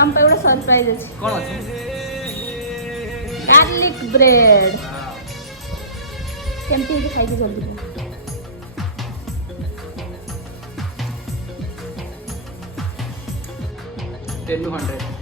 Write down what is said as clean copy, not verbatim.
तम पे गोटे सरप्राइज अछि कौन अच्छे गार्लिक ब्रेड केमती खाई के जल्दी 10 to 100